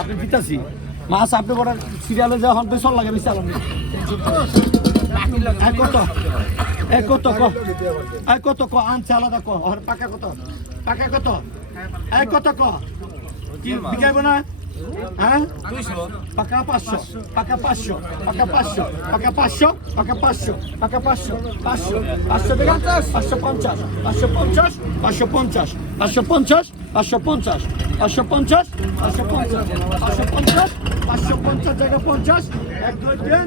আপনি দিতাছি মাছ আপনি বড় সিরিয়ালে যা হন বেসন লাগে, বেশি আলাম কত? এক কত ক? এক কত ক? আনছে আলাদা ক? আর পাকা কত? পাকা কত? এক কত ক? কি বিকাইব না? হ্যাঁ? পাকা পাঁচশো পাকা পাঁচশো পাকা পাঁচশো পাকা পাঁচশো পাকা পাঁচশো পাকা পাঁচশো পাঁচশো পাঁচশো টাকা? পাঁচশো পঞ্চাশ পাঁচশো পঞ্চাশ পাঁচশো পঞ্চাশ পাঁচশো পঞ্চাশ পাঁচশো পঞ্চাশ। পাঁচশো পঞ্চাশ পাঁচশো পঞ্চাশ পাঁচশো পঞ্চাশ পাঁচশো পঞ্চাশ টাকা পঞ্চাশ এক দুই তিন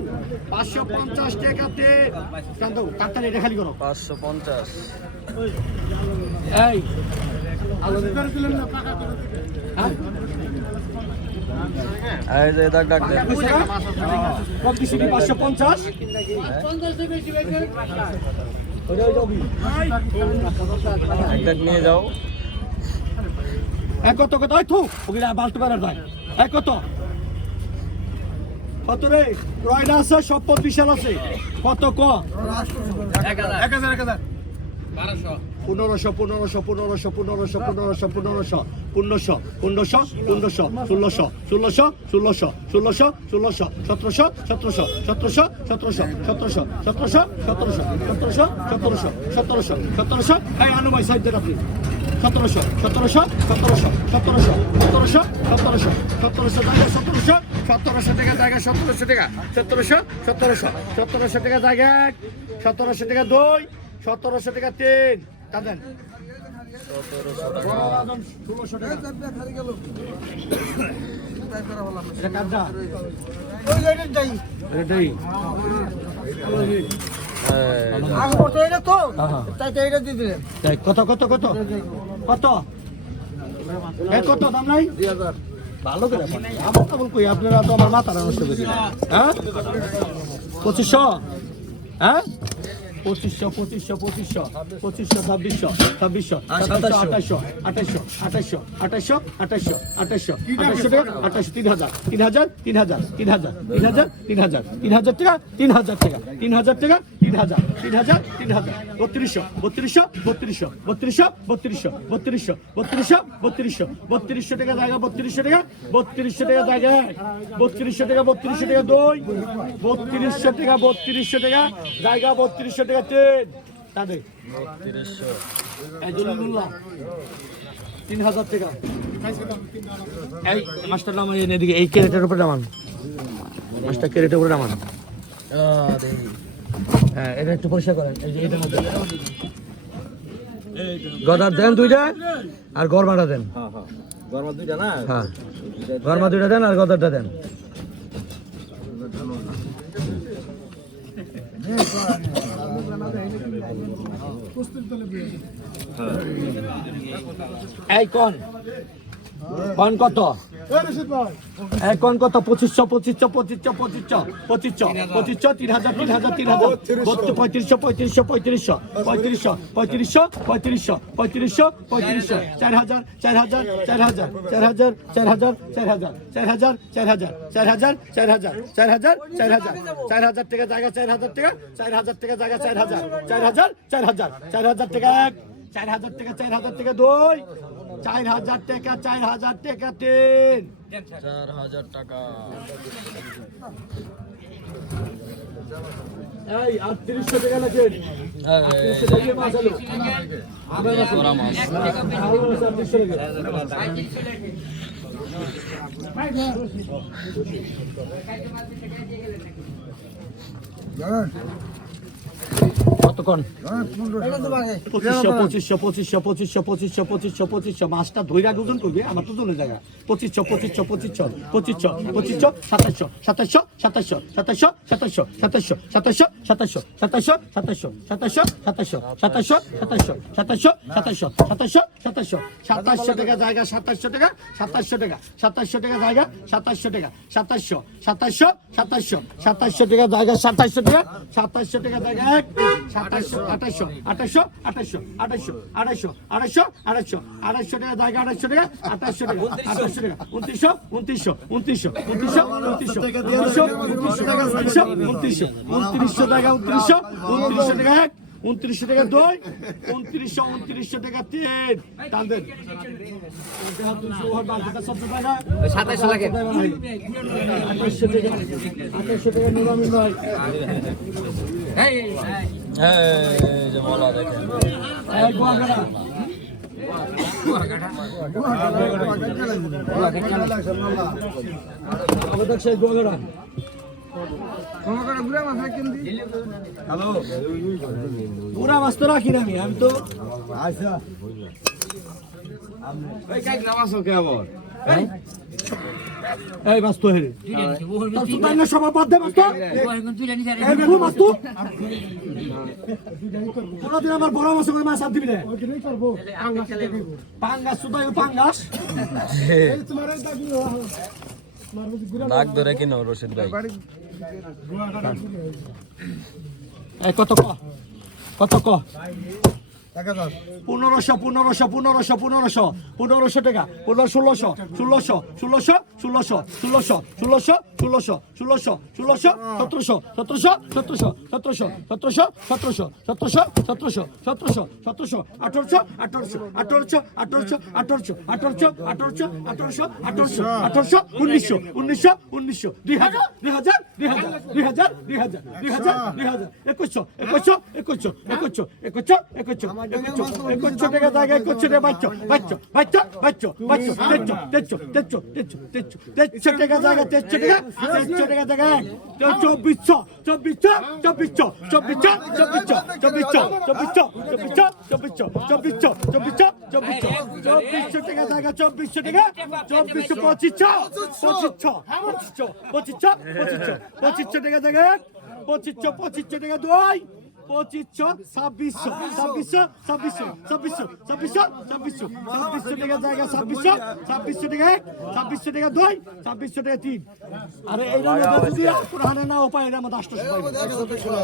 পাঁচশো পঞ্চাশ টাকাতে তাড়াতাড়ি এটা খালি করো। পাঁচশো পঞ্চাশ। এই হ্যাঁ? পাঁচশো পঞ্চাশ? নিয়ে যাও। এক কত কত ওই থু ওগুলা বালতে পারার ভাই এক কত কত রে রয়ডা আছে সম্পদ বিশাল আছে কত ক পনেরোশো পনেরোশো পনেরোশো পনেরোশো পনেরোশো পনেরোশো পনেরোশো পনেরোশো পনেরোশো ষোলোশো ষোলোশো ষোলোশো ষোলোশো ষোলোশো সতেরোশো সতেরোশো সতেরোশো সতেরোশো সতেরোশো সতেরোশো সতেরোশো সতেরোশো সতেরোশো সতেরোশো সতেরোশো এই আনু ভাই দেন আপনি সতেরোশো সতেরোশো সতেরোশো সতেরোশো সতেরোশো সতেরোশো সতেরোশো জায়গা সতেরোশো সতেরোশো টাকা জায়গা সতেরোশো টাকা সতেরোশো সতেরোশো সতেরোশো টাকা জায়গা এক সতেরোশো টাকা দুই সতেরোশো টাকা তিন কাঁদেন। ষোলোশো টাকা। এটাই এই, তাই কত কত কত? কত? কত দাম নাই? ভালো করে কই আপনারা তো আমার মাথা নষ্ট করে দিলেন। হ্যাঁ? পঁচিশশো? হ্যাঁ? পঁচিশশো পঁচিশশো পঁচিশশো পঁচিশশো ছাব্বিশশো ছাব্বিশশো সাতাশশো আঠাশশো আঠাশশো আঠাশশো আঠাশশো আঠাশশো আঠাশশো আঠাশশো টাকা আঠাশশো তিন হাজার তিন হাজার তিন হাজার তিন হাজার তিন হাজার তিন হাজার তিন হাজার টাকা তিন হাজার টাকা তিন হাজার টাকা তিন হাজার তিন হাজার তিন হাজার বত্রিশশো বত্রিশশো বত্রিশশো বত্রিশশো বত্রিশশো বত্রিশশো বত্রিশশো বত্রিশশো। বত্রিশশো টাকা জায়গা বত্রিশশো টাকা বত্রিশশো টাকা জায়গা। বত্রিশশো টাকা বত্রিশশো টাকা দুই। বত্রিশশো টাকা বত্রিশশো টাকা জায়গা বত্রিশশো টাকা তিন তাদের। হাজার টাকা। এই মাছটার নাম এনে এই ক্যারেটের উপরে নামান। মাছটা ক্যারেটের উপরে নামান। হ্যাঁ এটা একটু পরিষ্কার করেন। এই যে এটার মধ্যে। গদার দেন দুইটা আর গরমাটা দেন। হ্যাঁ হ্যাঁ। গরমা দুইটা না? হ্যাঁ। গরমা দুইটা দেন আর গদারটা দেন। এই কোন। কোন কত? এই কোন কত পঁচিশশো পঁচিশশো পঁচিশশো পঁচিশশো পঁচিশশো পঁচিশশো তিন হাজার তিন হাজার তিন হাজার পঁয়ত্রিশশো পঁয়ত্রিশশো পঁয়ত্রিশশো পঁয়ত্রিশশো পঁয়ত্রিশশো পঁয়ত্রিশশো পঁয়ত্রিশশো পঁয়ত্রিশশো চার হাজার চার হাজার চার হাজার চার হাজার চার হাজার চার হাজার চার হাজার চার হাজার চার হাজার চার হাজার চার হাজার চার হাজার চার হাজার টাকা জায়গা চার হাজার টাকা চার হাজার টাকা জায়গা চার হাজার চার হাজার চার হাজার চার হাজার টাকা এক চার হাজার টাকা চার হাজার টাকা দুই চার হাজার টাকা চার হাজার টাকা তিন চার হাজার টাকা। এই আটত্রিশশো টাকা লাগবে। আটত্রিশশো টাকা কতক্ষণ পঁচিশশো পঁচিশশো পঁচিশশো পঁচিশশো পঁচিশশো পঁচিশশো পঁচিশশো মাছটা ধৈরা ওজন করবে আমার তো চলে জায়গা পঁচিশশো পঁচিশশো পঁচিশশো পঁচিশশো পঁচিশশো সাতাশশো সাতাশশো সাতাশশো সাতাশশো সাতাশশো সাতাশশো সাতাশশো সাতাশশো সাতাশশো সাতাশশো সাতাশশো সাতাশশো সাতাশশো সাতাশশো সাতাশশো সাতাশশো সাতাশশো সাতাশশো সাতাশশো টাকা জায়গা সাতাশশো টাকা সাতাশশো টাকা সাতাশশো টাকা জায়গা সাতাশশো টাকা সাতাশশো সাতাশশো সাতাশশো সাতাশশো টাকা জায়গা সাতাশশো টাকা সাতাশশো টাকা জায়গা সাতাশশো আঠাশশো আঠাশশো আঠাশশো আঠাশশো আড়াইশো আড়াইশো আড়াইশো আড়াইশো টাকা জায়গা আড়াইশো টাকা আঠাশশো টাকা আঠাশশো টাকা উনত্রিশশো উনত্রিশশো উনত্রিশশো উনত্রিশশো উনত্রিশশো উনত্রিশশো উনত্রিশশো উনত্রিশশো উনত্রিশশো উনত্রিশশো টাকা উনত্রিশশো উনত্রিশশো টাকা এক উনত্রিশশো টাকা দুই উনত্রিশশো উনত্রিশশো টাকা তিন তাদের সাতাশশো লাগে। আঠাশশো টাকা আঠাশশো টাকা নিলামি নয় গোয়াগাড়া পুরা মাছ তো রাখি না আমি আমি তো এই মাছ তো হেরে। তার তো তাই না সবার বাদ দে মাছ তো? এই বেগু মাছ তো? কোনদিন আমার বড় মাছ করে মাছ দিবি না। পাঙ্গাস তো তাই পাঙ্গাস। ধরে কিনো রশিদ ভাই। কত ক? কত ক? পনেরোশো পনেরোশো পনেরোশো পনেরোশো পনেরোশো টাকা পনেরো ষোলোশো ষোলোশো ষোলোশো ষোলোশো ষোলোশো ষোলোশো ষোলোশো ষোলোশো ষোলোশো সতেরোশো সতেরোশো সতেরোশো সতেরোশো সতেরোশো সতেরোশো সতেরোশো সতেরোশো সতেরোশো সতেরোশো আঠারোশো আঠারোশো আঠারোশো আঠারোশো আঠারোশো আঠারোশো আঠারোশো আঠারোশো আঠারোশো আঠারোশো উনিশশো উনিশশো উনিশশো দুই হাজার দুই হাজার দুই হাজার দুই হাজার দুই হাজার দুই হাজার দুই হাজার একুশশো একুশশো একুশশো একুশশো একুশশো একুশশো একুশশো টাকা জায়গা একুশশো টাকা বাচ্চো বাচ্চো বাচ্চো বাচ্চো বাচ্চো তেচ্ছো তেচ্ছো তেচ্ছো তেচ্ছো তেচ্ছো তেচ্ছো টাকা জায়গা তেচ্ছো টাকা তেচ্ছো টাকা জায়গা চব্বিশশো চব্বিশশো চব্বিশশো চব্বিশশো চব্বিশশো চব্বিশশো চব্বিশশো চব্বিশশো চব্বিশশো চব্বিশশো চব্বিশশো চব্বিশশো চব্বিশশো টাকা জায়গা চব্বিশশো টাকা চব্বিশশো পঁচিশশো পঁচিশশো পঁচিশশো পঁচিশশো পঁচিশশো পঁচিশশো টাকা জায়গা পঁচিশশো পঁচিশশো পঁচিশশো ছাব্বিশশো ছাব্বিশশো ছাব্বিশশো ছাব্বিশশো ছাব্বিশশো ছাব্বিশশো ছাব্বিশশো টাকা জায়গা ছাব্বিশশো ছাব্বিশশো টাকা এক ছাব্বিশশো টাকা দুই ছাব্বিশশো টাকা তিন। আরে এই রানে যদি আর না উপায় এটা আমাদের আষ্টশো টাকা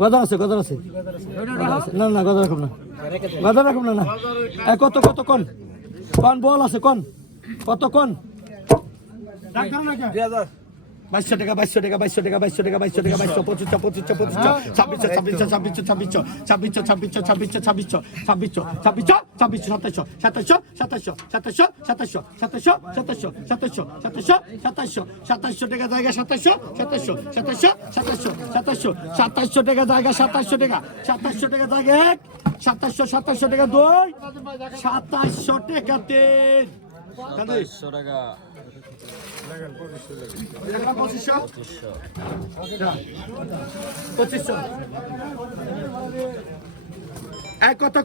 গদা আছে, গদার আছে। না না গদা রাখুন না। গদা রাখুন না না। কত কত কন? কোন, বল আছে, কোন। কত কন? কোন বাইশশো টাকা বাইশশো টাকা বাইশশো টাকা বাইশশো টাকা বাইশশো টাকা বাইশশো পঁচিশশো পঁচিশশো পঁচিশশো ছাব্বিশশো ছাব্বিশশো ছাব্বিশশো ছাব্বিশশো ছাব্বিশশো ছাব্বিশশো ছাব্বিশশো ছাব্বিশশো ছাব্বিশশো ছাব্বিশশো সাতাশশো সাতাশশো সাতাশশো সাতাশশো সাতাশশো সাতাশশো সাতাশশো সাতাশশো সাতাশশো সাতাশশো সাতাশশো টাকা জায়গা সাতাশশো সাতাশশো সাতাশশো সাতাশশো সাতাশশো সাতাশশো টাকা জায়গা সাতাশশো টাকা সাতাশশো টাকা জায়গা এক সাতাশশো সাতাশশো টাকা দুই সাতাশশো টাকা তিন একশো টাকা। পঁচিশশো পঁচিশশো। এক কথা